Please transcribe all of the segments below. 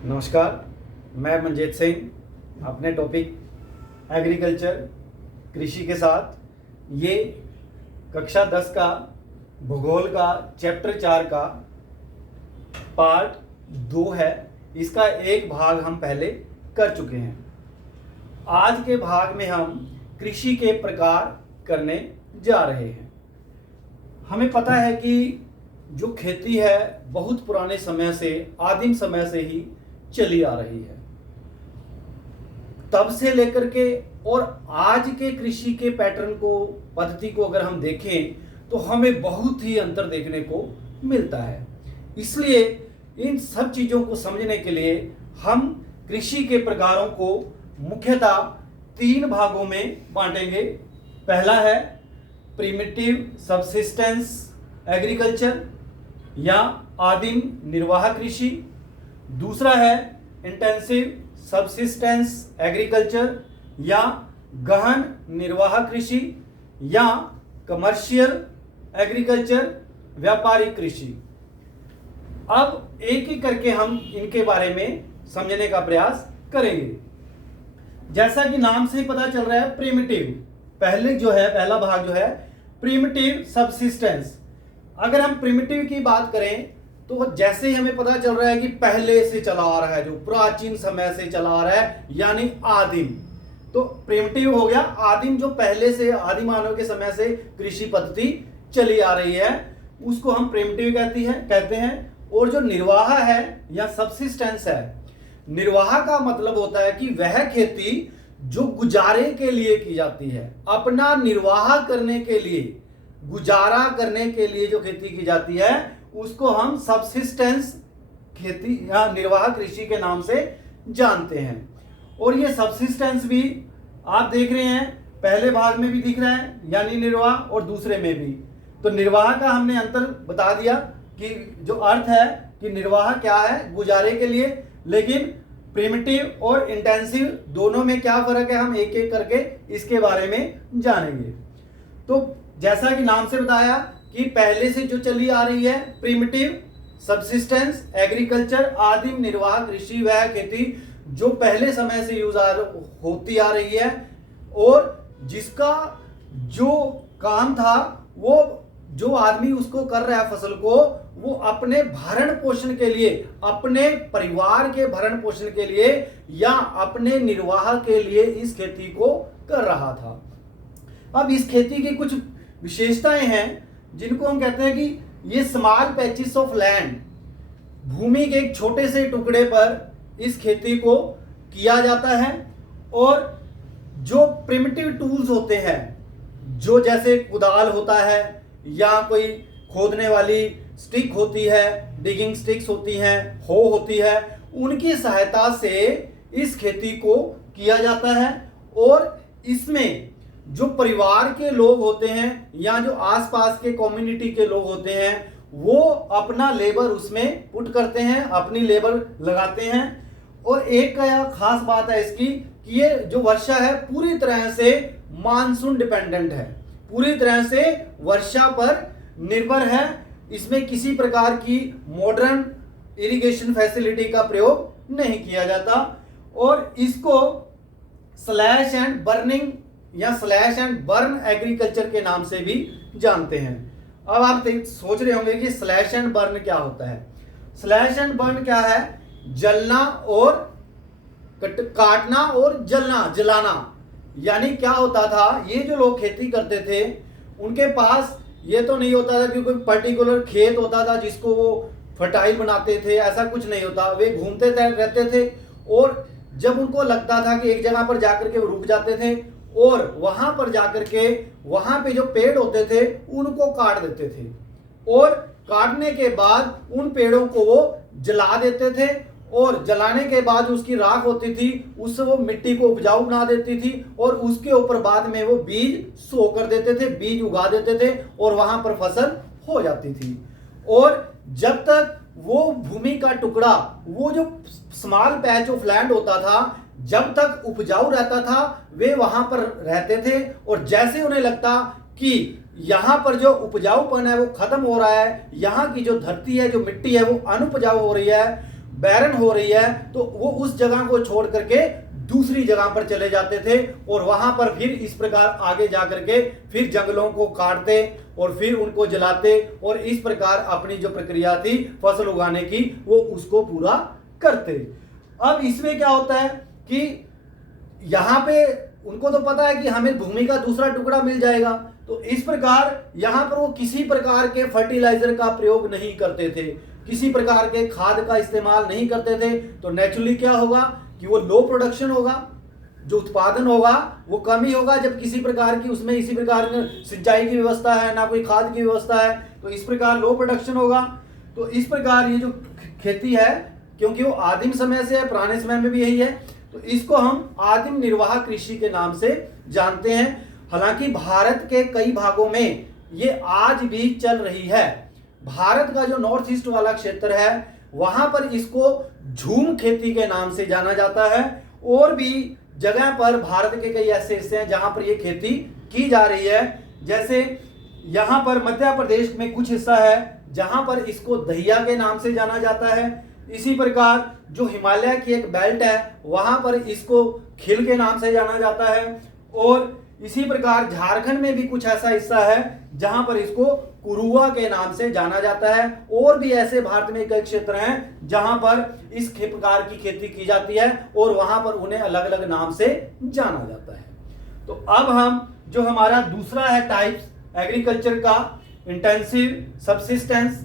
नमस्कार, मैं मनजीत सिंह अपने टॉपिक एग्रीकल्चर कृषि के साथ ये कक्षा 10 का भूगोल का चैप्टर 4 का पार्ट 2 है। इसका एक भाग हम पहले कर चुके हैं। आज के भाग में हम कृषि के प्रकार करने जा रहे हैं। हमें पता है कि जो खेती है बहुत पुराने समय से, आदिम समय से ही चली आ रही है। तब से लेकर के और आज के कृषि के पैटर्न को, पद्धति को अगर हम देखें तो हमें बहुत ही अंतर देखने को मिलता है। इसलिए इन सब चीज़ों को समझने के लिए हम कृषि के प्रकारों को मुख्यतः 3 भागों में बांटेंगे। पहला है प्रिमिटिव सबसिस्टेंस एग्रीकल्चर या आदिम निर्वाह कृषि। दूसरा है इंटेंसिव सबसिस्टेंस एग्रीकल्चर या गहन निर्वाह कृषि या कमर्शियल एग्रीकल्चर व्यापारिक कृषि। अब एक एक करके हम इनके बारे में समझने का प्रयास करेंगे। जैसा कि नाम से ही पता चल रहा है, प्रिमिटिव पहला भाग जो है प्रिमिटिव सबसिस्टेंस। अगर हम प्रिमिटिव की बात करें तो जैसे ही हमें पता चल रहा है कि पहले से चला आ रहा है, जो प्राचीन समय से चला आ रहा है, यानी आदिम। तो प्रिमिटिव हो गया आदिम, जो पहले से आदि मानव के समय से कृषि पद्धति चली आ रही है, उसको हम प्रिमिटिव कहते हैं। और जो निर्वाह है या सबसिस्टेंस है, निर्वाह का मतलब होता है कि वह खेती जो गुजारे के लिए की जाती है, अपना निर्वाह करने के लिए, गुजारा करने के लिए जो खेती की जाती है, उसको हम सबसिस्टेंस खेती या निर्वाह कृषि के नाम से जानते हैं। और ये सबसिस्टेंस भी आप देख रहे हैं, पहले भाग में भी दिख रहा है यानी निर्वाह, और दूसरे में भी। तो निर्वाह का हमने अंतर बता दिया कि जो अर्थ है कि निर्वाह क्या है, गुजारे के लिए। लेकिन प्रिमिटिव और इंटेंसिव दोनों में क्या फर्क है, हम एक एक करके इसके बारे में जानेंगे। तो जैसा कि नाम से बताया कि पहले से जो चली आ रही है प्रिमिटिव सबसिस्टेंस एग्रीकल्चर, आदिम निर्वाह कृषि, वह खेती जो पहले समय से यूज होती आ रही है और जिसका जो काम था, वो जो आदमी उसको कर रहा है फसल को, वो अपने भरण पोषण के लिए, अपने परिवार के भरण पोषण के लिए या अपने निर्वाह के लिए इस खेती को कर रहा था। अब इस खेती की कुछ विशेषताएं हैं जिनको हम कहते हैं कि ये स्मॉल पैचेस ऑफ लैंड, भूमि के एक छोटे से टुकड़े पर इस खेती को किया जाता है। और जो प्रिमिटिव टूल्स होते हैं, जो जैसे कुदाल होता है या कोई खोदने वाली स्टिक होती है, डिगिंग स्टिक्स होती हैं, हो होती है, उनकी सहायता से इस खेती को किया जाता है। और इसमें जो परिवार के लोग होते हैं या जो आसपास के कम्युनिटी के लोग होते हैं, वो अपना लेबर उसमें पुट करते हैं, अपनी लेबर लगाते हैं। और एक खास बात है इसकी कि ये जो वर्षा है पूरी तरह से मानसून डिपेंडेंट है, पूरी तरह से वर्षा पर निर्भर है। इसमें किसी प्रकार की मॉडर्न इरिगेशन फैसिलिटी का प्रयोग नहीं किया जाता। और इसको स्लैश एंड बर्निंग या स्लैश एंड बर्न एग्रीकल्चर के नाम से भी जानते हैं। अब आप सोच रहे होंगे कि स्लैश एंड बर्न क्या होता है। स्लैश एंड बर्न क्या है? जलना और काटना और जलाना। यानी क्या होता था, ये जो लोग खेती करते थे उनके पास ये तो नहीं होता था कि कोई पर्टिकुलर खेत होता था जिसको वो फर्टाइल बनाते थे, ऐसा कुछ नहीं होता। वे घूमते रहते थे और जब उनको लगता था कि एक जगह पर जाकर के वो रुक जाते थे और वहां पर जाकर के वहां पे जो पेड़ होते थे उनको काट देते थे। और काटने के बाद उन पेड़ों को वो जला देते थे और जलाने के बाद उसकी राख होती थी, उससे वो मिट्टी को उपजाऊ बना देती थी और उसके ऊपर बाद में वो बीज सो कर देते थे, बीज उगा देते थे और वहां पर फसल हो जाती थी। और जब तक वो भूमि का टुकड़ा, वो जो स्मॉल पैच ऑफ लैंड होता था, जब तक उपजाऊ रहता था वे वहां पर रहते थे। और जैसे उन्हें लगता कि यहाँ पर जो उपजाऊपन है वो खत्म हो रहा है, यहाँ की जो धरती है, जो मिट्टी है वो अनुपजाऊ हो रही है, बैरन हो रही है तो वो उस जगह को छोड़ करके दूसरी जगह पर चले जाते थे और वहां पर फिर इस प्रकार आगे जा करके फिर जंगलों को काटते और फिर उनको जलाते और इस प्रकार अपनी जो प्रक्रिया थी फसल उगाने की वो उसको पूरा करते। अब इसमें क्या होता है कि यहां पे उनको तो पता है कि हमें भूमि का दूसरा टुकड़ा मिल जाएगा, तो इस प्रकार यहां पर वो किसी प्रकार के फर्टिलाइजर का प्रयोग नहीं करते थे, किसी प्रकार के खाद का इस्तेमाल नहीं करते थे। तो नेचुरली क्या होगा कि वो लो प्रोडक्शन होगा, जो उत्पादन होगा वो कम ही होगा, जब किसी प्रकार की उसमें इसी प्रकार की सिंचाई की व्यवस्था है, ना कोई खाद की व्यवस्था है, तो इस प्रकार लो प्रोडक्शन होगा। तो इस प्रकार ये जो खेती है, क्योंकि वो आदिम समय से है, पुराने समय में भी यही है, तो इसको हम आदिम निर्वाह कृषि के नाम से जानते हैं। हालांकि भारत के कई भागों में ये आज भी चल रही है। भारत का जो नॉर्थ ईस्ट वाला क्षेत्र है वहां पर इसको झूम खेती के नाम से जाना जाता है, और भी जगह पर भारत के कई ऐसे हिस्से हैं जहां पर ये खेती की जा रही है। जैसे यहां पर मध्य प्रदेश में कुछ हिस्सा है जहां पर इसको दहिया के नाम से जाना जाता है। इसी प्रकार जो हिमालय की एक बेल्ट है वहां पर इसको खिल के नाम से जाना जाता है, और इसी प्रकार झारखंड में भी कुछ ऐसा हिस्सा है जहां पर इसको कुरुआ के नाम से जाना जाता है। और भी ऐसे भारत में कई क्षेत्र हैं जहां पर इस प्रकार की खेती की जाती है और वहां पर उन्हें अलग अलग नाम से जाना जाता है। तो अब हम जो हमारा दूसरा है टाइप्स एग्रीकल्चर का, इंटेंसिव सब्सिस्टेंस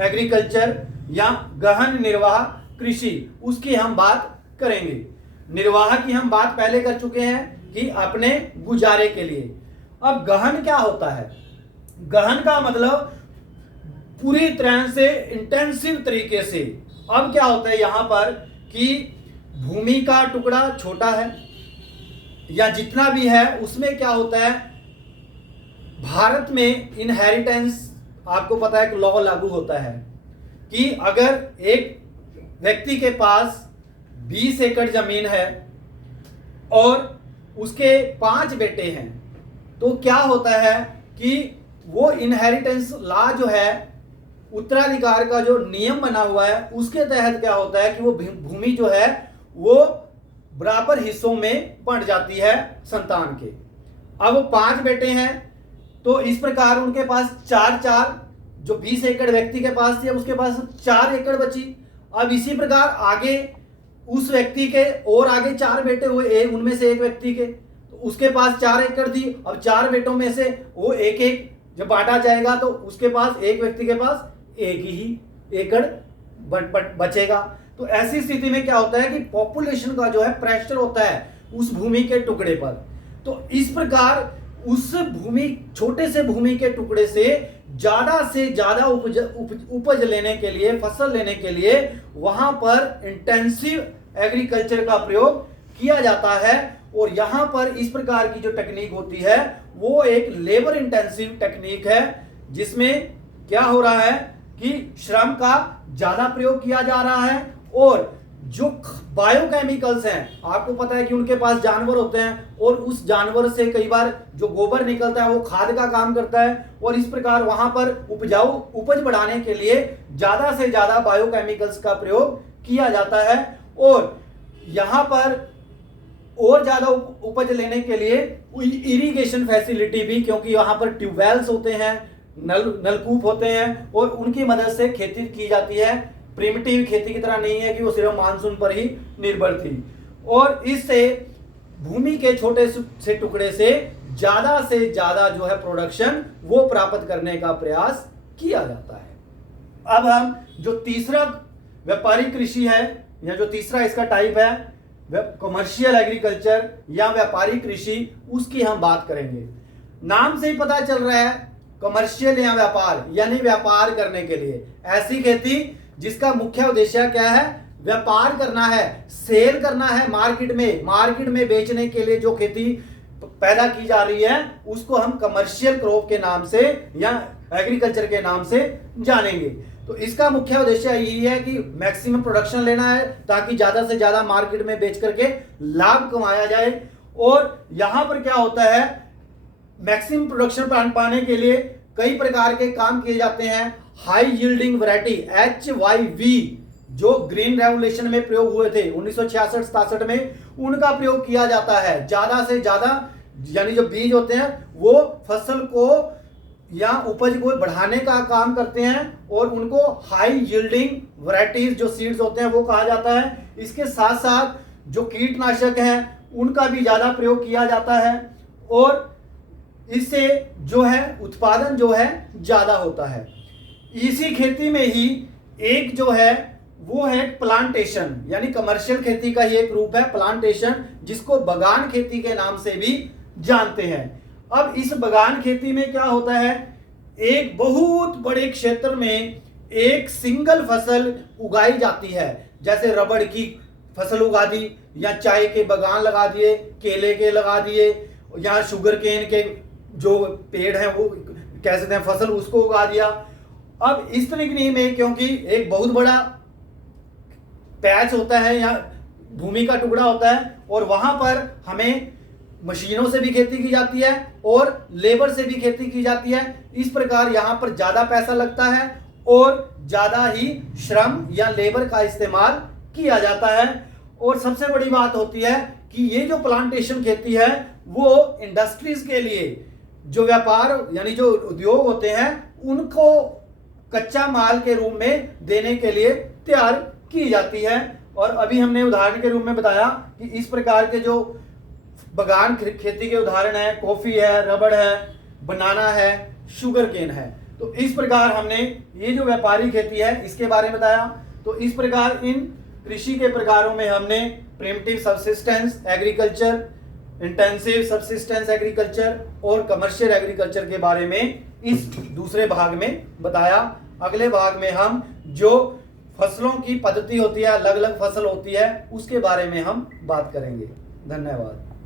एग्रीकल्चर या गहन निर्वाह कृषि, उसकी हम बात करेंगे। निर्वाह की हम बात पहले कर चुके हैं कि अपने गुजारे के लिए। अब गहन क्या होता है? गहन का मतलब पूरी तरह से इंटेंसिव तरीके से। अब क्या होता है यहां पर कि भूमि का टुकड़ा छोटा है या जितना भी है उसमें क्या होता है, भारत में इनहेरिटेंस आपको पता है कि लॉ लागू होता है कि अगर एक व्यक्ति के पास 20 एकड़ जमीन है और उसके 5 बेटे हैं, तो क्या होता है कि वो इनहेरिटेंस लॉ जो है, उत्तराधिकार का जो नियम बना हुआ है उसके तहत क्या होता है कि वो भूमि जो है वो बराबर हिस्सों में बंट जाती है संतान के। अब वो 5 बेटे हैं तो इस प्रकार उनके पास 4 जो 20 एकड़ व्यक्ति के पास थी, उसके पास 4 एकड़ बची। अब इसी प्रकार आगे उस व्यक्ति के और आगे 4 बेटे हुए, उनमें से एक व्यक्ति के, तो उसके पास 4 एकड़ थी। अब 4 बेटों में से वो एक एक जब बांटा जाएगा तो उसके पास, एक व्यक्ति के पास एक ही एकड़ बचेगा। तो ऐसी स्थिति में क्या होता है कि पॉपुलेशन का जो है प्रेशर होता है उस भूमि के टुकड़े पर। तो इस प्रकार उस भूमि, छोटे से भूमि के टुकड़े से ज्यादा उपज लेने के लिए, फसल लेने के लिए वहां पर इंटेंसिव एग्रीकल्चर का प्रयोग किया जाता है। और यहां पर इस प्रकार की जो टेक्निक होती है वो एक लेबर इंटेंसिव टेक्निक है, जिसमें क्या हो रहा है कि श्रम का ज्यादा प्रयोग किया जा रहा है। और जो बायोकेमिकल्स हैं, आपको पता है कि उनके पास जानवर होते हैं और उस जानवर से कई बार जो गोबर निकलता है वो खाद का काम करता है, और इस प्रकार वहां पर उपज बढ़ाने के लिए ज्यादा से ज्यादा बायोकेमिकल्स का प्रयोग किया जाता है। और यहां पर और ज्यादा उपज लेने के लिए इरिगेशन फैसिलिटी भी, क्योंकि वहां पर ट्यूबवेल्स होते हैं, नलकूप होते हैं, और उनकी मदद से खेती की जाती है। प्रिमिटिव खेती की तरह नहीं है कि वो सिर्फ मानसून पर ही निर्भर थी। और इससे भूमि के छोटे से टुकड़े से ज्यादा जो है प्रोडक्शन वो प्राप्त करने का प्रयास किया जाता है। अब हम जो तीसरा व्यापारिक कृषि है, या जो तीसरा इसका टाइप है कमर्शियल एग्रीकल्चर या व्यापारिक कृषि, उसकी हम बात करेंगे। नाम से ही पता चल रहा है कमर्शियल या व्यापार, यानी व्यापार करने के लिए ऐसी खेती जिसका मुख्य उद्देश्य क्या है, व्यापार करना है, सेल करना है मार्केट में बेचने के लिए जो खेती पैदा की जा रही है उसको हम कमर्शियल क्रॉप के नाम से या एग्रीकल्चर के नाम से जानेंगे। तो इसका मुख्य उद्देश्य यही है कि मैक्सिमम प्रोडक्शन लेना है ताकि ज्यादा से ज्यादा मार्केट में बेच करके लाभ कमाया जाए। और यहां पर क्या होता है, मैक्सिमम प्रोडक्शन पाने के लिए कई प्रकार के काम किए जाते हैं। हाई यील्डिंग वैरायटी HYV जो ग्रीन रेवोल्यूशन में प्रयोग हुए थे 1966-67 में, उनका प्रयोग किया जाता है। ज्यादा से ज्यादा यानी जो बीज होते हैं वो फसल को या उपज को बढ़ाने का काम करते हैं और उनको हाई यील्डिंग वैरायटीज जो सीड्स होते हैं वो कहा जाता है। इसके साथ साथ जो कीटनाशक हैं उनका भी ज्यादा प्रयोग किया जाता है और इससे जो है उत्पादन जो है ज्यादा होता है। इसी खेती में ही एक जो है वो है प्लांटेशन, यानी कमर्शियल खेती का ही एक रूप है प्लांटेशन, जिसको बगान खेती के नाम से भी जानते हैं। अब इस बगान खेती में क्या होता है, एक बहुत बड़े क्षेत्र में एक सिंगल फसल उगाई जाती है। जैसे रबड़ की फसल उगा दी या चाय के बागान लगा दिए, केले के लगा दिए या शुगर केन के जो पेड़ हैं वो कह सकते हैं फसल उसको उगा दिया। अब इस तरीके में क्योंकि एक बहुत बड़ा पैच होता है या भूमि का टुकड़ा होता है और वहां पर हमें मशीनों से भी खेती की जाती है और लेबर से भी खेती की जाती है। इस प्रकार यहां पर ज्यादा पैसा लगता है और ज्यादा ही श्रम या लेबर का इस्तेमाल किया जाता है। और सबसे बड़ी बात होती है कि ये जो प्लांटेशन खेती है वो इंडस्ट्रीज के लिए जो व्यापार यानी जो उद्योग होते हैं उनको कच्चा माल के रूप में देने के लिए तैयार की जाती है। और अभी हमने उदाहरण के रूप में बताया कि इस प्रकार के जो बगान खेती के उदाहरण है, कॉफी है, रबड़ है, बनाना है, शुगर केन है। तो इस प्रकार हमने ये जो व्यापारी खेती है इसके बारे में बताया। तो इस प्रकार इन कृषि के प्रकारों में हमने primitive subsistence agriculture, intensive subsistence agriculture और कमर्शियल एग्रीकल्चर के बारे में इस दूसरे भाग में बताया। अगले भाग में हम जो फसलों की पद्धति होती है, अलग अलग फसल होती है, उसके बारे में हम बात करेंगे। धन्यवाद।